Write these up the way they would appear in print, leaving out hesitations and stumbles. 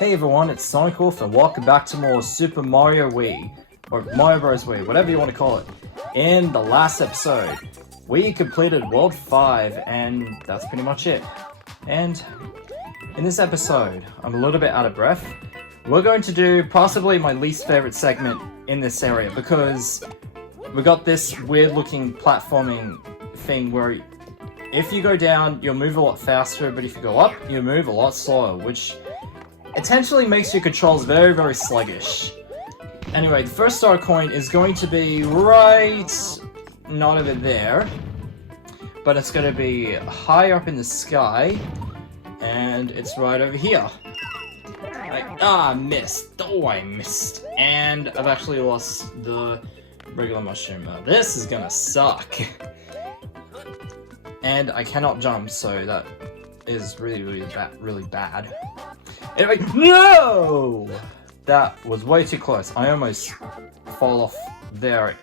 Hey everyone, it's Sonic Wolf and welcome back to more Super Mario Wii, or Mario Bros. Wii, whatever you want to call it. In the last episode, we completed World 5 and that's pretty much it. And in this episode, I'm a little bit out of breath. We're going to do possibly my least favorite segment in this area because we got this weird looking platforming thing where if you go down, you'll move a lot faster, but if you go up, you'll move a lot slower, which essentially makes your controls very, very sluggish. Anyway, the first star coin is going to be right... not over there. But it's going to be high up in the sky. And it's right over here. I missed. Oh, I missed. And I've actually lost the regular mushroom. This is gonna suck. And I cannot jump, so that is really bad. Anyway, no! That was way too close. I almost fall off there.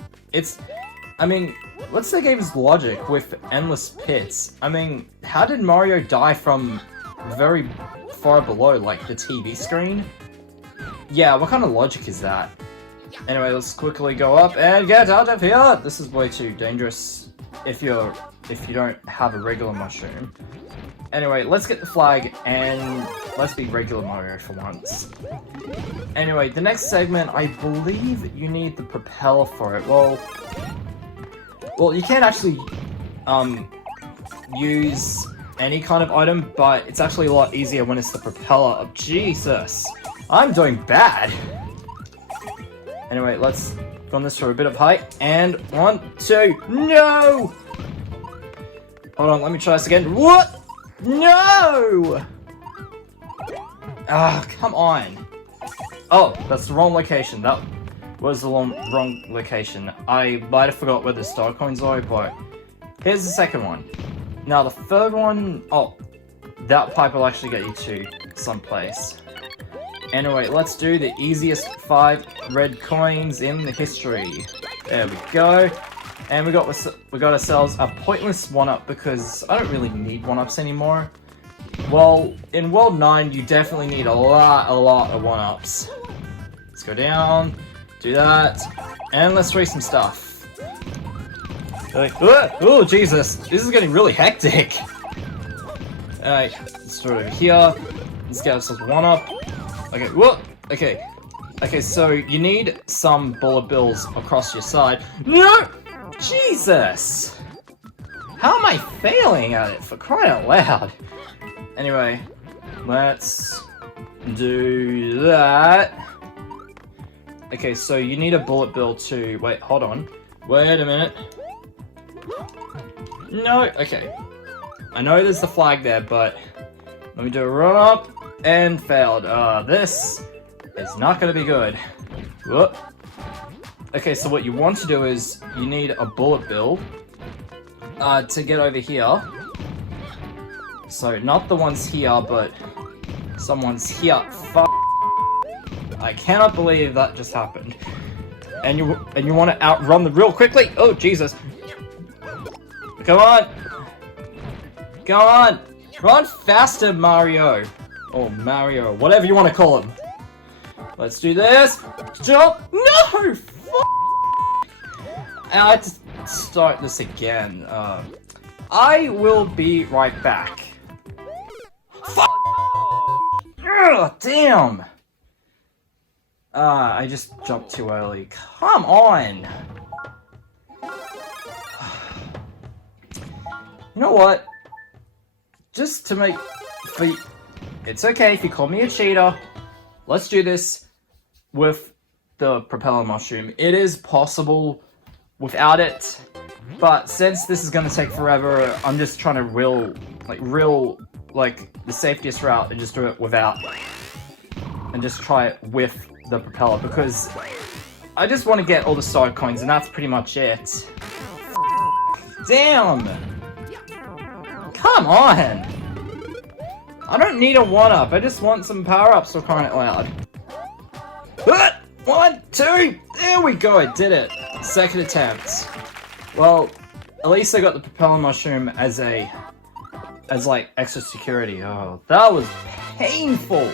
I mean, what's the game's logic with endless pits? I mean, how did Mario die from very far below, like the TV screen? Yeah, what kind of logic is that? Anyway, let's quickly go up and get out of here! This is way too dangerous if you don't have a regular mushroom. Anyway, let's get the flag and let's be regular Mario for once. Anyway, the next segment, I believe you need the propeller for it. Well, you can't actually use any kind of item, but it's actually a lot easier when it's the propeller. Oh, Jesus! I'm doing bad! Anyway, let's go on this for a bit of height, and 1, 2, no! Hold on, let me try this again. What? No! Ah, come on. Oh, that's the wrong location. That was the wrong location. I might have forgot where the star coins are, but here's the second one. Now, the third one... oh, that pipe will actually get you to someplace. Anyway, let's do the easiest 5 red coins in the history. There we go. And we got ourselves a pointless 1-up because I don't really need 1-ups anymore. Well, in World 9, you definitely need a lot of 1-ups. Let's go down, do that, and let's raise some stuff. Oh, Jesus, this is getting really hectic. Alright, let's throw it over here. Let's get ourselves 1-up. Okay, whoa, okay, so you need some bullet bills across your side. No! Jesus! How am I failing at it, for crying out loud? Anyway, let's do that. Okay, so you need a bullet bill to... wait, hold on. Wait a minute. No, okay. I know there's the flag there, but let me do a run up and failed. This is not gonna be good. Whoop. Okay, so what you want to do is you need a bullet bill to get over here. So not the ones here, but someone's here. I cannot believe that just happened. And you want to outrun them real quickly? Oh Jesus! Come on! Come on! Run faster, Mario! Or Mario, whatever you want to call him. Let's do this. Jump! No! I had to start this again. I will be right back. Ugh, damn! I just jumped too early. Come on! You know what? Just to make... it's okay if you call me a cheater. Let's do this with the propeller mushroom. It is possible without it, but since this is gonna take forever, I'm just trying to real the safest route and just do it without, and just try it with the propeller because I just want to get all the star coins and that's pretty much it. Damn! Come on! I don't need a 1-up, I just want some power-ups for crying out loud. 1, 2, there we go, I did it. Second attempt. Well, at least I got the propeller mushroom as like extra security. Oh, that was painful.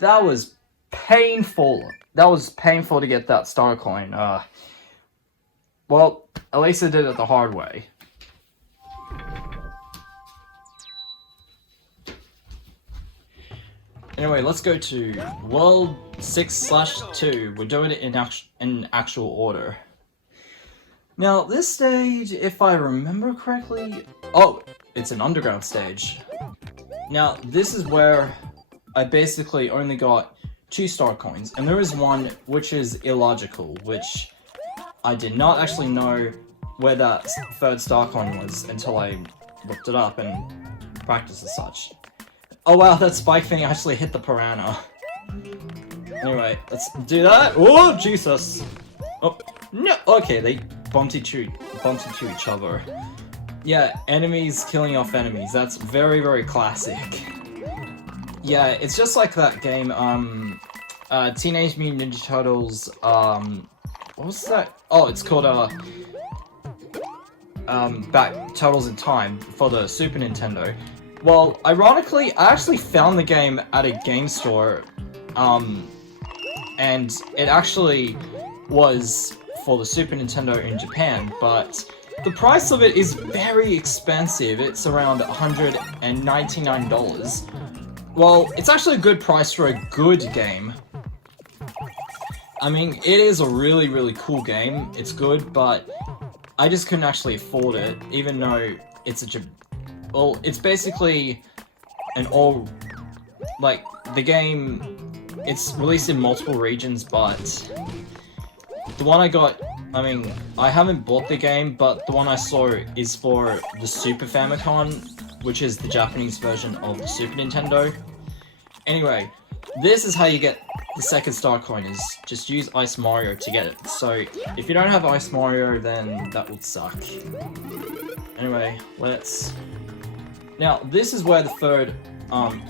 That was painful. That was painful to get that star coin. Well, at least I did it the hard way. Anyway, let's go to World 6/2. We're doing it in actual order. Now, this stage, if I remember correctly... Oh, it's an underground stage. Now, this is where I basically only got 2 star coins, and there is one which is illogical, which I did not actually know where that 3rd star coin was until I looked it up and practiced as such. Oh wow, that spike thing actually hit the piranha. Anyway, let's do that. Oh, Jesus! Oh, no! Okay, they bumped into each other. Yeah, enemies killing off enemies. That's very, very classic. Yeah, it's just like that game, Teenage Mutant Ninja Turtles, what was that? Oh, it's called, Turtles in Time for the Super Nintendo. Well, ironically, I actually found the game at a game store, and it actually was for the Super Nintendo in Japan, but the price of it is very expensive. It's around $199. Well, it's actually a good price for a good game. I mean, it is a really, really cool game. It's good, but I just couldn't actually afford it, even though it's such a... Well, it's basically an all... Like, the game... It's released in multiple regions, but... The one I got... I mean, I haven't bought the game, but the one I saw is for the Super Famicom, which is the Japanese version of the Super Nintendo. Anyway, this is how you get the 2nd star coin, is just use Ice Mario to get it. So, if you don't have Ice Mario, then that would suck. Anyway, let's... Now, this is where the 3rd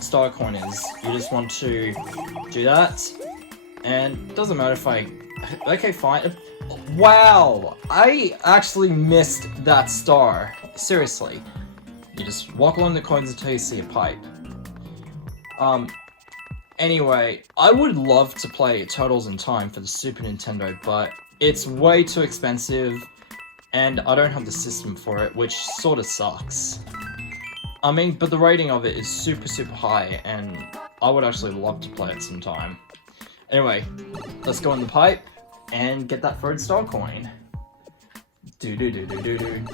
star coin is. You just want to do that, and it doesn't matter if I... Okay, fine. Wow! I actually missed that star. Seriously. You just walk along the coins until you see a pipe. Anyway, I would love to play Turtles in Time for the Super Nintendo, but it's way too expensive, and I don't have the system for it, which sort of sucks. I mean, but the rating of it is super, super high, and I would actually love to play it sometime. Anyway, let's go in the pipe and get that 3rd star coin. Do-do-do-do-do-do.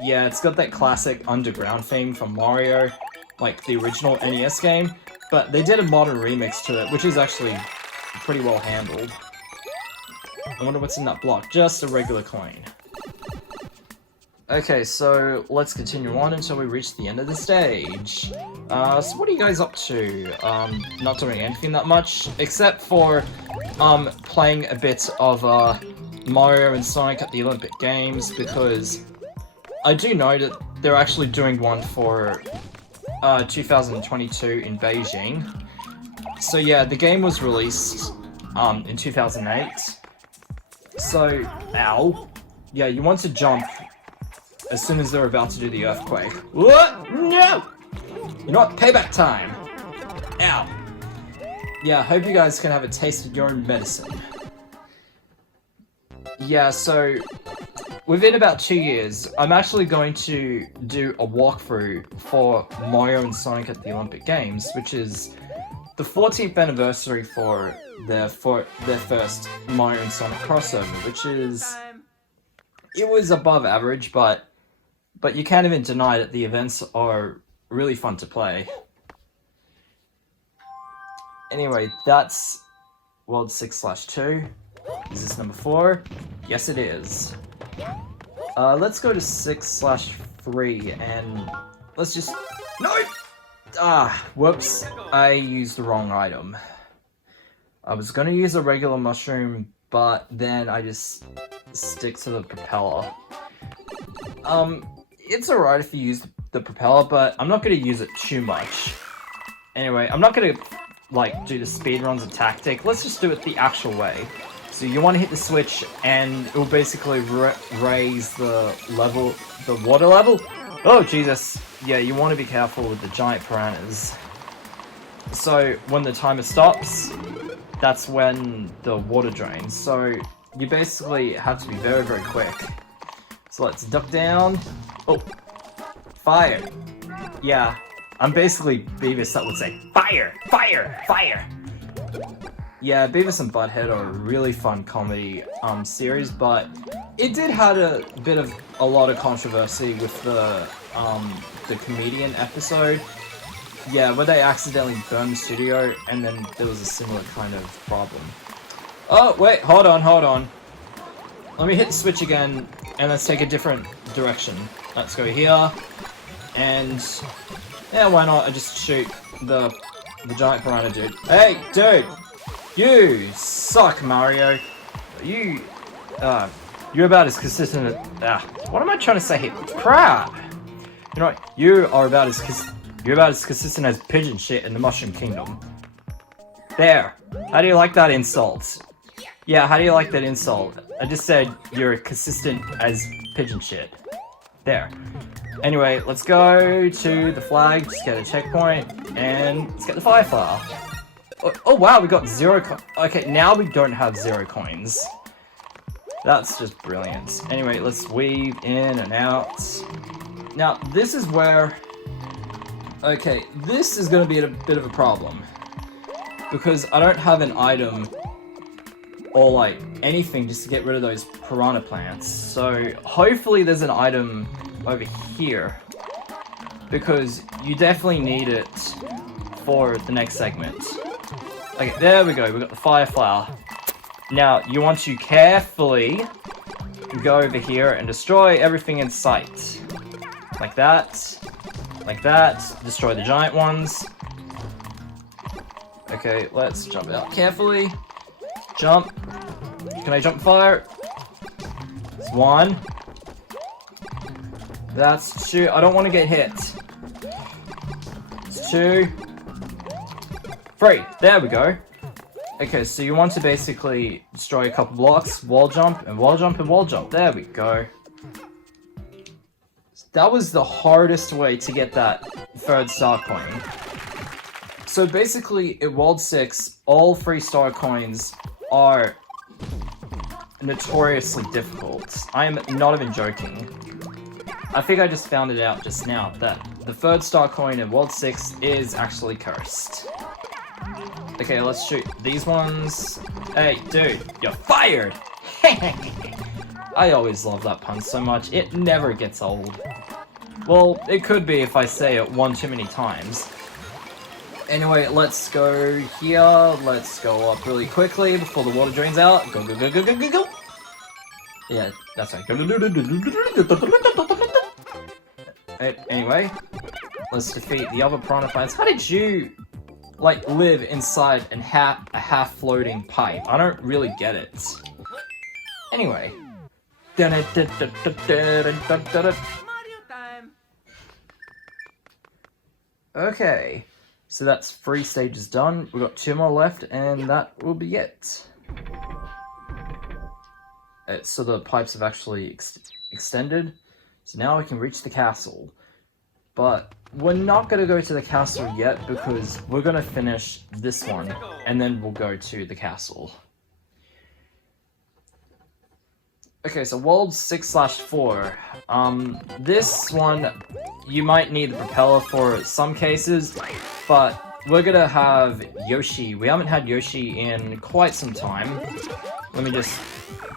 Yeah, it's got that classic underground theme from Mario, like the original NES game, but they did a modern remix to it, which is actually pretty well handled. I wonder what's in that block. Just a regular coin. Okay, so let's continue on until we reach the end of the stage. So what are you guys up to? Not doing anything that much, except for playing a bit of Mario and Sonic at the Olympic Games, because I do know that they're actually doing one for 2022 in Beijing. So yeah, the game was released in 2008. So, ow. Yeah, you want to jump as soon as they're about to do the earthquake. What? No! You know what? Payback time! Ow. Yeah, I hope you guys can have a taste of your own medicine. Yeah, so within about 2 years, I'm actually going to do a walkthrough for Mario and Sonic at the Olympic Games, which is the 14th anniversary for their first Mario and Sonic crossover, which is... It was above average, but you can't even deny that the events are really fun to play. Anyway, that's World 6/2. Is this number 4? Yes, it is. Let's go to 6/3 and let's just... No! Whoops. I used the wrong item. I was gonna use a regular mushroom, but then I just stick to the propeller. It's alright if you use the propeller, but I'm not gonna use it too much. Anyway, I'm not gonna, like, do the speedruns and tactic. Let's just do it the actual way. So you want to hit the switch, and it will basically raise the level, the water level. Oh, Jesus. Yeah, you want to be careful with the giant piranhas. So when the timer stops, that's when the water drains. So you basically have to be very, very quick. So let's duck down. Oh, fire. Yeah, I'm basically Beavis that would say, fire, fire, fire. Yeah, Beavis and Butthead are a really fun comedy series, but it did have a lot of controversy with the comedian episode. Yeah, where they accidentally burned the studio, and then there was a similar kind of problem. Oh, wait, hold on. Let me hit the switch again, and let's take a different direction. Let's go here, and yeah, why not? I just shoot the giant piranha dude. Hey, dude! You suck, Mario. You're about as consistent as... what am I trying to say here? Crap! You know what? You're about as consistent as pigeon shit in the Mushroom Kingdom. There. How do you like that insult? Yeah, how do you like that insult? I just said you're consistent as pigeon shit. There. Anyway, let's go to the flag, just get a checkpoint, and let's get the fire flower. Oh wow, we got 0 okay, now we don't have 0 coins. That's just brilliant. Anyway, let's weave in and out. Now, this is where... okay, this is going to be a bit of a problem. Because I don't have an item or like anything just to get rid of those piranha plants. So hopefully there's an item over here. Because you definitely need it for the next segment. Okay, there we go, we got the fire flower. Now, you want to carefully go over here and destroy everything in sight. Like that. Like that. Destroy the giant ones. Okay, let's jump out carefully. Jump. Can I jump fire? It's 1. That's 2. I don't want to get hit. It's 2. 3. There we go. Okay, so you want to basically destroy a couple blocks, wall jump, and wall jump, and wall jump. There we go. That was the hardest way to get that 3rd star coin. So basically, in World 6, all 3-star coins are notoriously difficult. I am not even joking. I think I just found it out just now, that the 3rd star coin in World 6 is actually cursed. Okay, let's shoot these ones. Hey, dude, you're fired! I always love that pun so much, it never gets old. Well, it could be if I say it one too many times. Anyway, let's go here. Let's go up really quickly before the water drains out. Go, go, go, go, go, go, go! Yeah, that's right. Anyway, let's defeat the other piranha plants. How did you... like, live inside a half-floating pipe? I don't really get it. Anyway. Mario time! Okay. So that's 3 stages done. We've got 2 more left, and that will be it. So the pipes have actually extended. So now we can reach the castle. But we're not going to go to the castle yet because we're going to finish this one and then we'll go to the castle. Okay, so World 6/4. This one, you might need the propeller for some cases, but we're going to have Yoshi. We haven't had Yoshi in quite some time. Let me just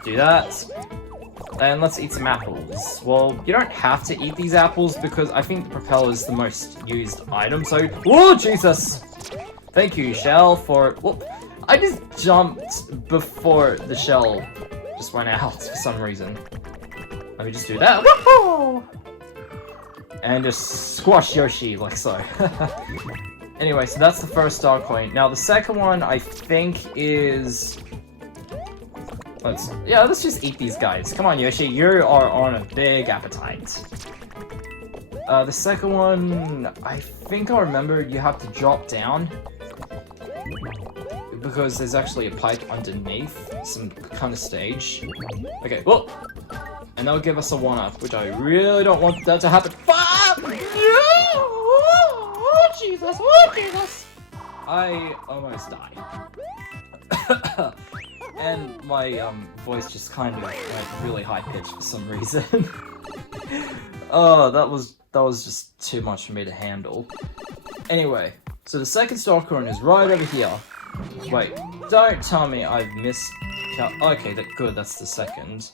do that. And let's eat some apples. Well, you don't have to eat these apples because I think the propeller is the most used item, so... Oh, Jesus! Thank you, Shell, for... Whoop. I just jumped before the shell just went out for some reason. Let me just do that. Woohoo! And just squash Yoshi like so. Anyway, so that's the 1st star coin. Now, the second one, I think, is... Let's just eat these guys. Come on, Yoshi, you are on a big appetite. The second one, I think I remember you have to drop down. Because there's actually a pipe underneath some kind of stage. Okay, well, and that'll give us a 1-up, which I really don't want that to happen. Oh, Jesus, oh, Jesus. I almost died. And my voice just kind of went really high pitched for some reason. Oh, that was just too much for me to handle. Anyway, so the second star coin is right over here. Wait, don't tell me I've missed. Okay, good. That's the second.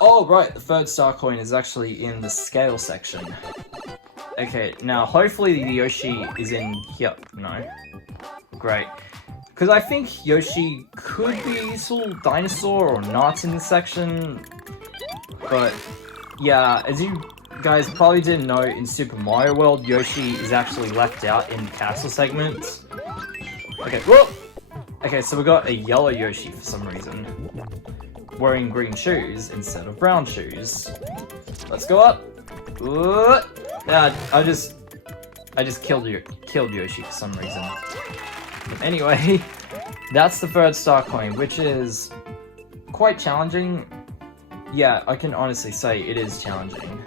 Oh right, the third star coin is actually in the scale section. Okay, now hopefully the Yoshi is in here. No, great. Because I think Yoshi could be a useful dinosaur or not in this section. But yeah, as you guys probably didn't know, in Super Mario World, Yoshi is actually left out in the castle segment. Okay, whoa! Okay, so we got a yellow Yoshi for some reason, wearing green shoes instead of brown shoes. Let's go up. Yeah, I just killed Yoshi for some reason. But anyway, that's the third star coin, which is quite challenging. Yeah, I can honestly say it is challenging.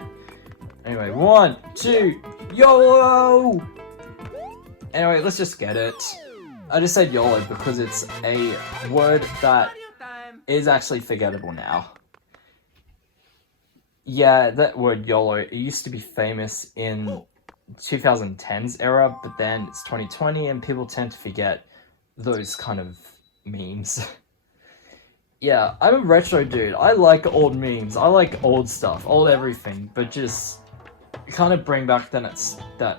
Anyway, 1, 2, YOLO! Anyway, let's just get it. I just said YOLO because it's a word that is actually forgettable now. Yeah, that word YOLO, it used to be famous in 2010's era, but then it's 2020 and people tend to forget those kind of memes. Yeah, I'm a retro dude. I like old memes. I like old stuff, old everything, but just kind of bring back that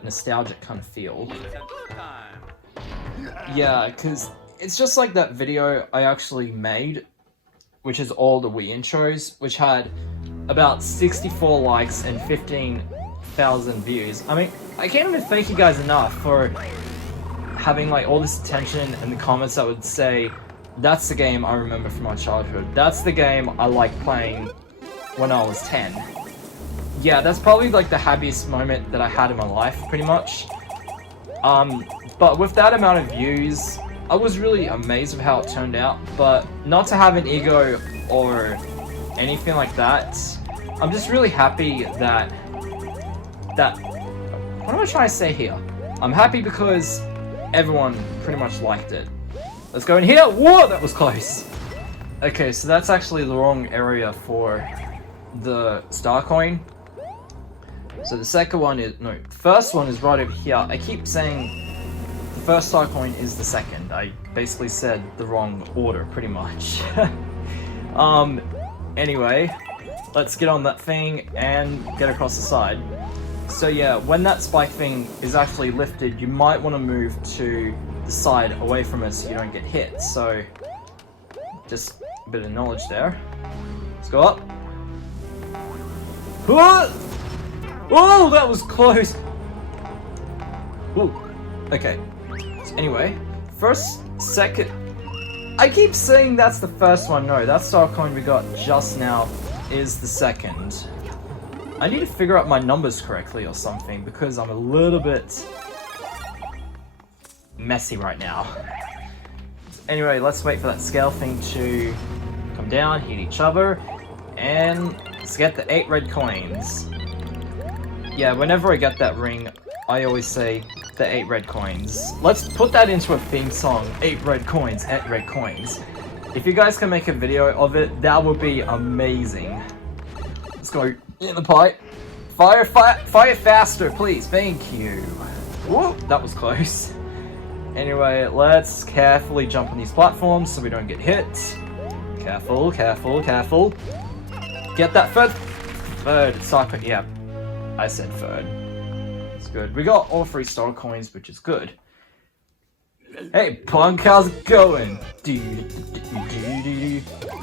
nostalgic kind of feel. Yeah, because it's just like that video I actually made, which is all the Wii intros, which had about 64 likes and 15,000 views. I mean, I can't even thank you guys enough for having like all this attention and the comments that would say, that's the game I remember from my childhood. That's the game I liked playing when I was 10. Yeah, that's probably like the happiest moment that I had in my life, pretty much. But with that amount of views, I was really amazed with how it turned out, but not to have an ego or anything like that. I'm just really happy that what am I trying to say here? I'm happy because everyone pretty much liked it. Let's go in here. Whoa, that was close. Okay, so that's actually the wrong area for the star coin. So the second one is, no, the first one is right over here. I keep saying the first star coin is the second. I basically said the wrong order, pretty much. Anyway, let's get on that thing and get across the side. So yeah, when that spike thing is actually lifted, you might want to move to the side away from it so you don't get hit. So, just a bit of knowledge there. Let's go up. Oh, that was close! Ooh, okay. So anyway, second... I keep saying that's the first one. No, that star coin we got just now is the second. I need to figure out my numbers correctly or something because I'm a little bit messy right now. Anyway, let's wait for that scale thing to come down, hit each other, and let's get the 8 red coins. Yeah, whenever I get that ring, I always say the 8 red coins. Let's put that into a theme song, 8 red coins, 8 red coins. If you guys can make a video of it, that would be amazing. Let's go in the pipe. Fire faster, please. Thank you. Whoa, that was close. Anyway, let's carefully jump on these platforms so we don't get hit. Careful, careful, careful. Get that third star coin. Yeah, I said third. It's good. We got all 3 star coins, which is good. Hey, punk, how's it going?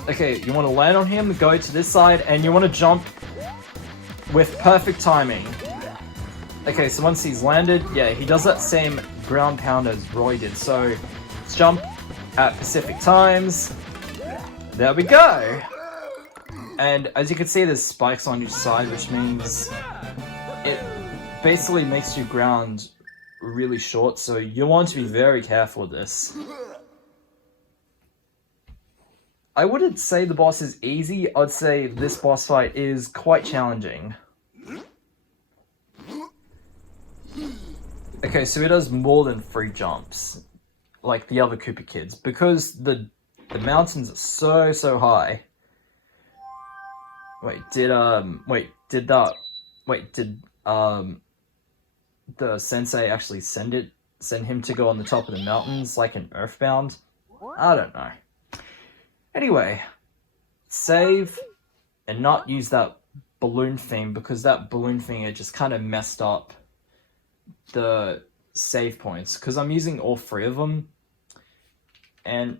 Okay, you want to land on him, go to this side, and you want to jump with perfect timing. Okay, so once he's landed, yeah, he does that same ground pound as Roy did. So, let's jump at Pacific times. There we go! And as you can see, there's spikes on each side, which means it basically makes your ground really short, so you want to be very careful with this. I wouldn't say the boss is easy, I'd say this boss fight is quite challenging. Okay, so it does more than 3 jumps, like the other Koopa Kids, because the mountains are so high. Did the sensei actually send him to go on the top of the mountains like an Earthbound? I don't know. Anyway, save and not use that balloon thing, because that balloon thing, it just kind of messed up the save points, because I'm using all 3 of them, and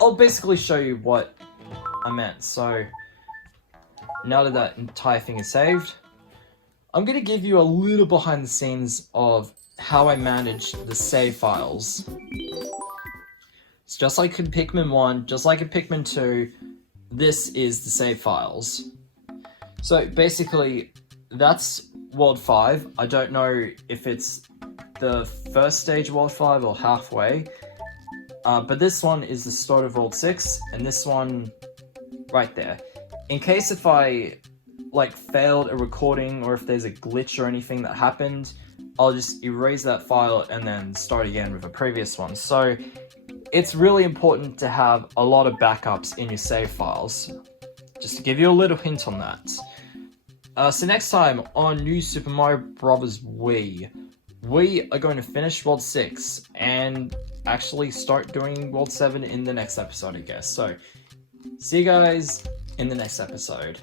I'll basically show you what I meant. So now that entire thing is saved, I'm going to give you a little behind the scenes of how I manage the save files. It's just like in Pikmin 1, just like in Pikmin 2, this is the save files. So basically, that's World 5. I don't know if it's the first stage of World 5 or halfway, but this one is the start of World 6, and this one right there. In case if I failed a recording, or if there's a glitch or anything that happened, I'll just erase that file and then start again with a previous one. So it's really important to have a lot of backups in your save files. Just to give you a little hint on that. So next time on New Super Mario Bros. Wii, we are going to finish World 6 and actually start doing World 7 in the next episode, I guess. So see you guys in the next episode.